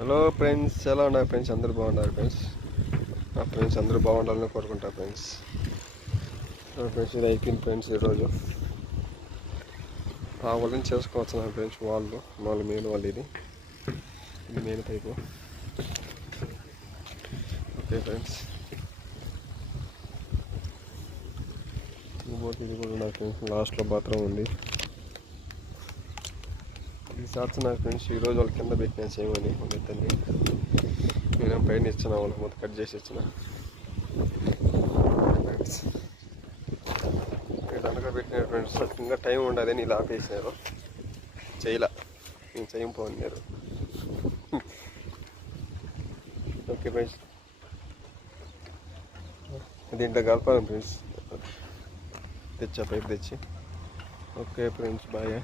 Hello friends, ఎలా ఉన్నారు friends? అందరూ బాగున్నారు ఫ్రెండ్స్. నా ఫ్రెండ్స్ అందరూ బాగుండాలని కోరుకుంటా ఫ్రెండ్స్. ఫ్రెండ్స్ ఇది అయిపోయింది ఫ్రెండ్స్. ఈరోజు ఆ వాళ్ళని చేసుకోవచ్చు నా ఫ్రెండ్స్. వాళ్ళు మెయిన్ వాళ్ళు. ఇది మెయిన్ పైపు. ఓకే ఫ్రెండ్స్, ఇది కూడా నా ఫ్రెండ్స్. లాస్ట్లో బాత్రూమ్ ఉంది. ఈ సార్స్ నా ఫ్రెండ్స్ ఈరోజు వాళ్ళు కింద పెట్టిన చేయమని ఇద్దరిని నేను పైన ఇచ్చిన, వాళ్ళకి మొత్తం కట్ చేసి ఇచ్చిన ఫ్రెండ్స్. అనగా పెట్టినారు ఫ్రెండ్స్. ఇంకా టైం ఉండదు అని ఇలా ఆపేసినారు. చేయలా, నేను చేయకపోన్నారు. ఓకే ఫ్రెండ్స్, దీంట్లో కలపాలి ఫ్రెండ్స్. తెచ్చా పైపు తెచ్చి. Okay friends, bye.